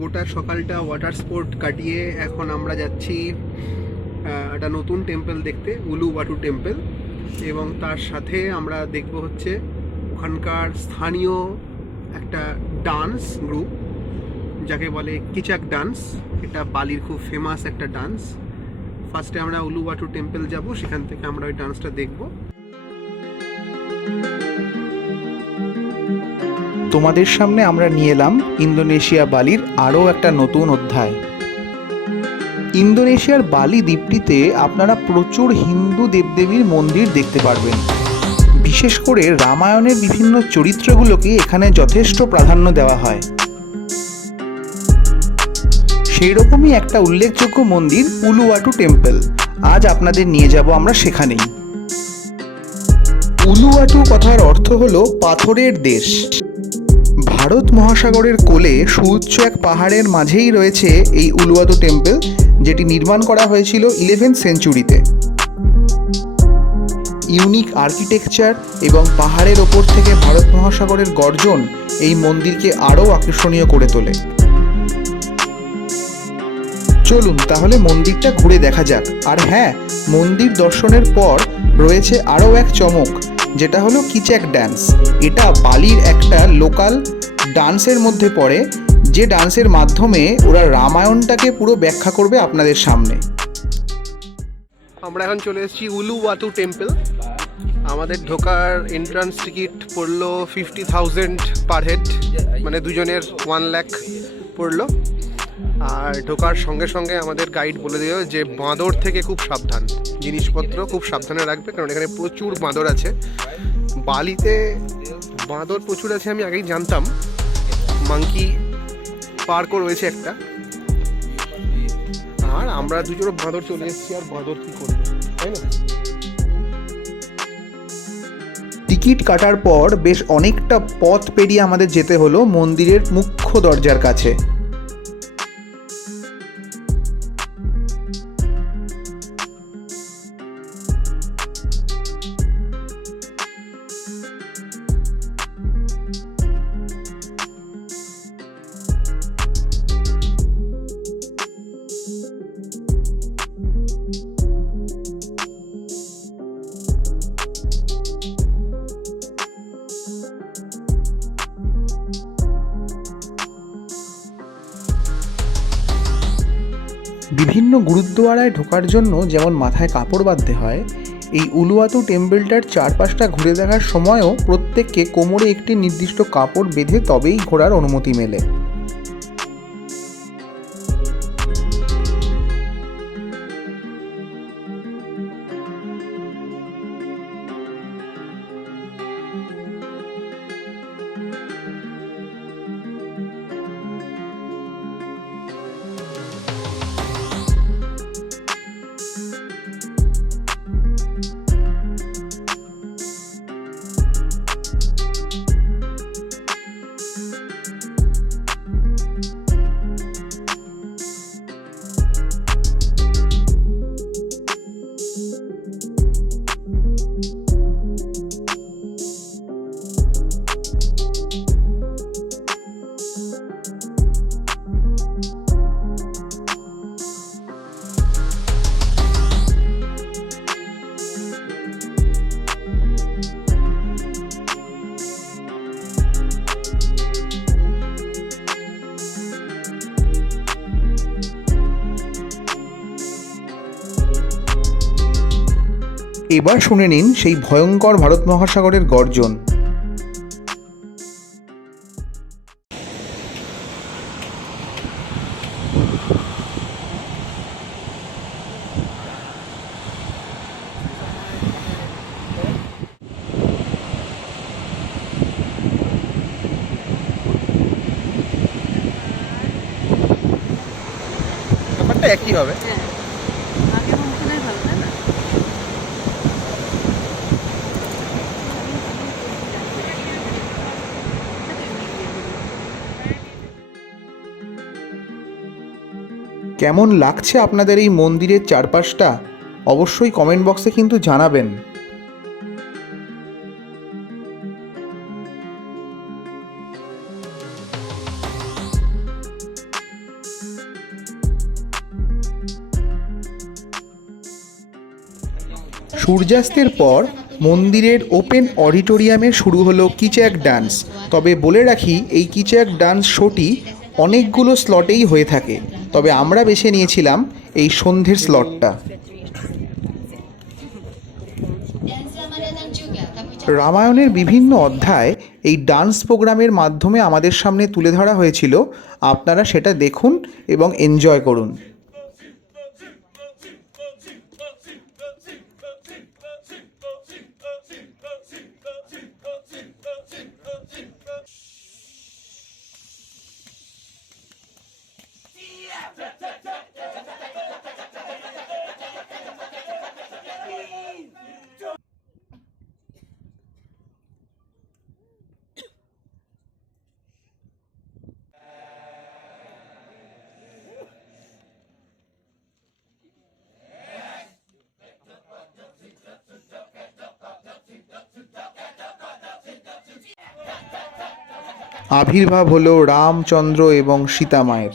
গোটা সকালটা water sport কাটিয়ে এখন আমরা যাচ্ছি একটা নতুন টেম্পল দেখতে, উলু ওয়াটু টেম্পল এবং তার সাথে আমরা দেখব হচ্ছে ওখানকার স্থানীয় একটা ডান্স গ্রুপ যাকে বলে কিচাক ডান্স এটা বালির খুব ফেমাস একটা ডান্স ফার্স্টে আমরা উলু ওয়াটু টেম্পল যাব, সেখান থেকে আমরা ওই ডান্সটা দেখব। তোমাদের সামনে আমরা নিয়ে এলাম ইন্দোনেশিয়া বালির আরও একটা নতুন অধ্যায়। ইন্দোনেশিয়ার বালি দ্বীপটিতে আপনারা প্রচুর হিন্দু দেবদেবীর মন্দির দেখতে পারবেন। বিশেষ করে রামায়ণের বিভিন্ন চরিত্রগুলোকে এখানে যথেষ্ট প্রাধান্য দেওয়া হয়। সেই রকমই একটা উল্লেখযোগ্য মন্দির উলুয়াটু টেম্পল। আজ আপনাদের নিয়ে যাব আমরা সেখানেই। উলুয়াটু কথার অর্থ হলো পাথরের দেশ। ভারত মহাসাগরের কোলে সুউচ্চ এক পাহাড়ের মাঝেই রয়েছে এই উলুয়াতু টেম্পল, যেটি নির্মাণ করা হয়েছিল ইলেভেন্থ সেঞ্চুরিতে ইউনিক আর্কিটেকচার এবং পাহাড়ের ওপর থেকে ভারত মহাসাগরের গর্জন এই মন্দিরকে আরও আকর্ষণীয় করে তোলে। চলুন, তাহলে মন্দিরটা ঘুরে দেখা যাক। আর হ্যাঁ মন্দির দর্শনের পর রয়েছে আরও এক চমক। যেটা হলো কিচ্যাক ড্যান্স এটা বালির একটা লোকাল ডান্সের মধ্যে পড়ে, যে ডান্সের মাধ্যমে ওরা রামায়ণটাকে পুরো ব্যাখ্যা করবে আপনাদের সামনে। আমরা এখন চলে এসেছি উলু ওয়াতু টেম্পল। আমাদের ঢোকার এন্ট্রান্স টিকিট পড়ল ফিফটি থাউজেন্ড পার হেড মানে দুজনের ওয়ান লাখ পড়ল। আর ঢোকার সঙ্গে সঙ্গে আমাদের গাইড বলে দিল যে বাঁদর থেকে খুব সাবধান। জিনিসপত্র খুব সাবধানে রাখবে, কারণ এখানে প্রচুর বাঁদর আছে। বালিতে বাঁদর প্রচুর আছে আমি আগেই জানতাম। মাঙ্কি পার্কও রয়েছে একটা। আর আমরা দুজনে বাঁদর চলে এসেছি, আর বাঁদর কি করবে, তাই না? টিকিট কাটার পর বেশ অনেকটা পথ পেরিয়ে আমাদের যেতে হলো মন্দিরের মুখ্য দরজার কাছে। বিভিন্ন গুরুদ্বারায় ঢোকার জন্য যেমন মাথায় কাপড় বাঁধতে হয়, এই উলুয়াতু টেম্পলটার চারপাশটা ঘুরে দেখার সময়ও প্রত্যেককে কোমরে একটি নির্দিষ্ট কাপড় বেঁধে তবেই ঘোরার অনুমতি মেলে। এবার শুনে নিন সেই ভয়ঙ্কর ভারত মহাসাগরের গর্জন। কেমন লাগছে আপনাদের এই মন্দিরের চারপাশটা? অবশ্যই কমেন্ট বক্সে কিন্তু জানাবেন। সূর্যাস্তের পর মন্দিরের ওপেন অডিটোরিয়ামে শুরু হলো কিচ্যাক ডান্স। তবে বলে রাখি, এই কিচ্যাক ডান্স শোটি অনেকগুলো স্লটেই হয়ে থাকে। তবে আমরা বেছে নিয়েছিলাম এই সন্ধ্যের স্লটটা রামায়ণের বিভিন্ন অধ্যায় এই ডান্স প্রোগ্রামের মাধ্যমে আমাদের সামনে তুলে ধরা হয়েছিল। আপনারা সেটা দেখুন এবং এনজয় করুন। আবির্ভাব হলো রামচন্দ্র এবং সীতা মায়ের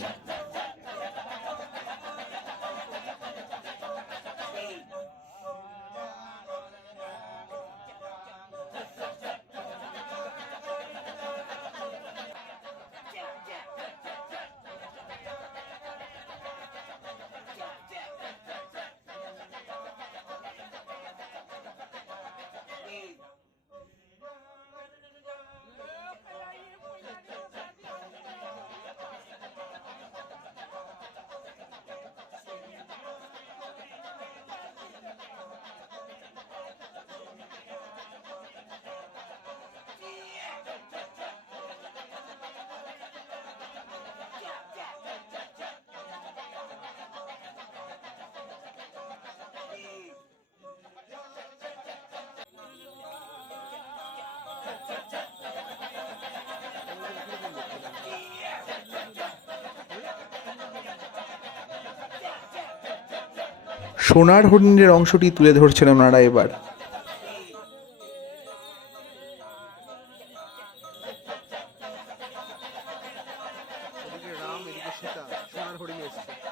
সোনার হরিণের অংশটি তুলে ধরছেন ওনারা এবার। সোনার হরিণ এসছে।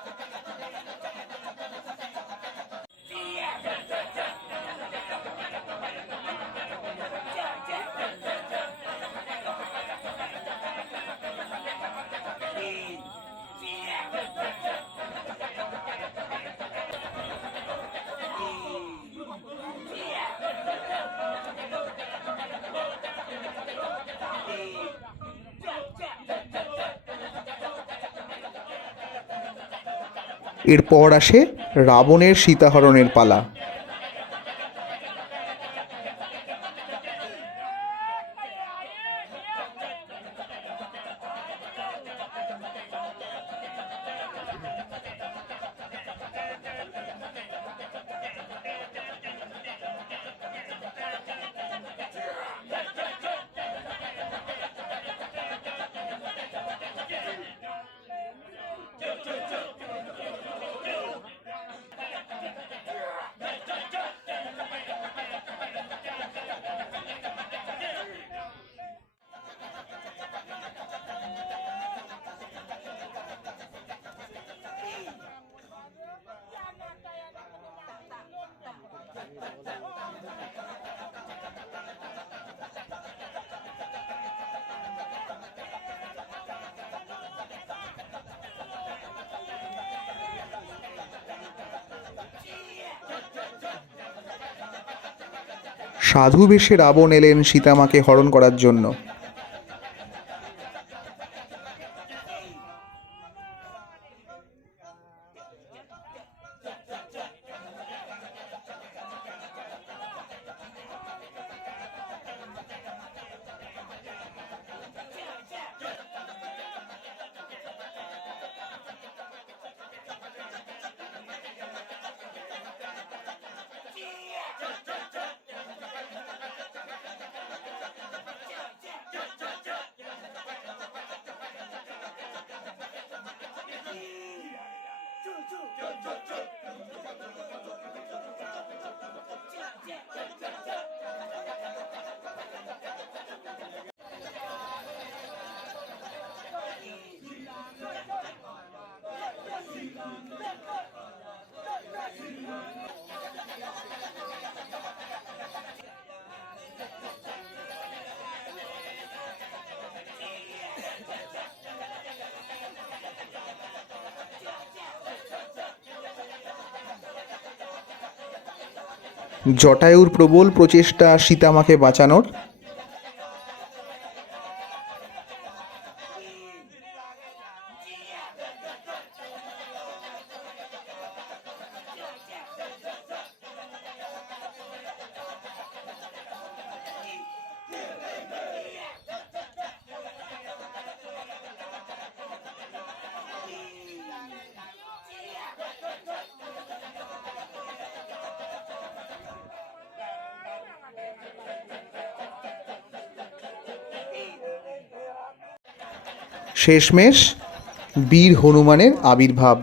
এরপর আসে রাবণের সীতাহরণের পালা। সাধু বেশে রাবণ এলেন সীতামাকে হরণ করার জন্য। জটায়ুর প্রবল প্রচেষ্টা সীতামাকে বাঁচানোর শেষমেশ বীর হনুমানের আবির্ভাব।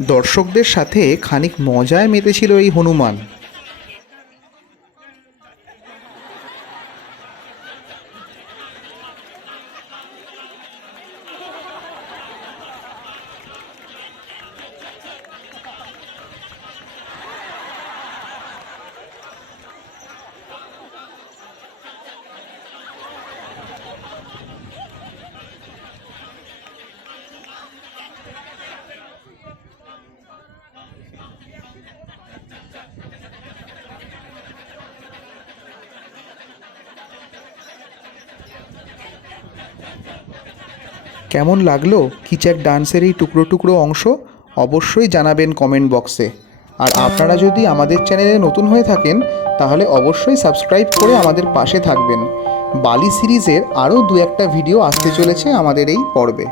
দর্শকদের সাথে খানিক মজায় মেতেছিল এই হনুমান। কেমন লাগল কিচ্যাক ডান্সের এই টুকরো টুকরো অংশ? অবশ্যই জানাবেন কমেন্ট বক্সে আর আপনারা যদি আমাদের চ্যানেলে নতুন হয়ে থাকেন, তাহলে অবশ্যই সাবস্ক্রাইব করে আমাদের পাশে থাকবেন। বালি সিরিজের আরও দু একটা ভিডিও আসতে চলেছে আমাদের এই পর্বে।